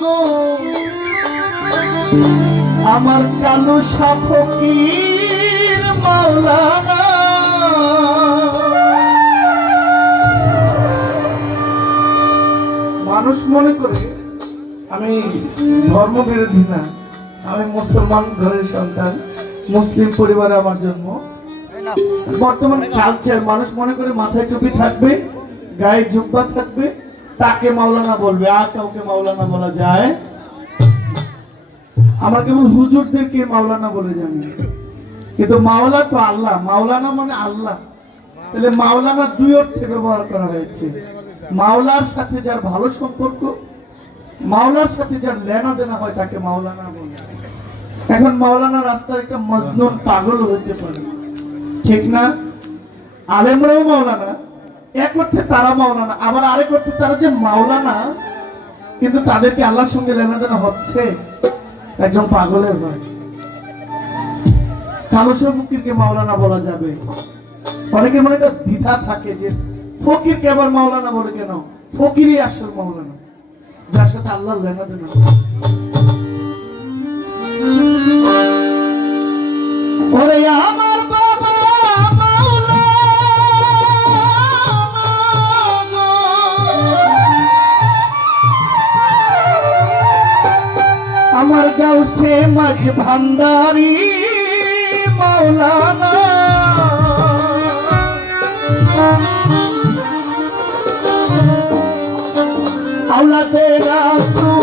গো। আমার কালু সাফকির মাওলানা। মানুষ মনে করে, আমি ধর্ম বিরোধী না, আমি মুসলমান ঘরের সন্তান, মুসলিম পরিবারে আমার জন্ম। বর্তমান কালচার মানুষ মনে করে মাথায় টুপি থাকবে, গায়ে জুব্বা থাকবে তাকে মাওলানা বলবে, আর কাউকে মাওলানা বলা যায়? আমরা কেবল হুজুরদেরকে মাওলানা বলে জানি। কিন্তু মাওলা তো আল্লাহ, মাওলানা মানে আল্লাহ। তাহলে মাওলানা দুই অর্থে ব্যবহার করা হয়েছে। মাওলার সাথে যার ভালো সম্পর্ক, মাওলার সাথে যার লেনা দেনা হয়, তাকে মাওলানা বলে। এখন মাওলানা রাস্তার একটা মজনুন পাগল হতে পারে। ঠিক না? আলেমরাও মাওলানা। এক অর্থে তারা মাওলানা, আবার আরেক অর্থে তারা যে মাওলানা, কিন্তু তাদেরকে আল্লাহর সঙ্গে লেনাদেনা হচ্ছে একজন পাগলের ভয় কালসা ফকিরকে মাওলানা বলা যাবে। অনেকের মনে একটা দ্বিধা থাকে যে ফকির ফকিরকে আবার মাওলানা বলে কেন? ফকিরই আসল মাওলানা। যার সাথে আল্লাহ লেনাদেনা মাঝ ভান্ডারি মাওলানা। আওলাদে রাসূল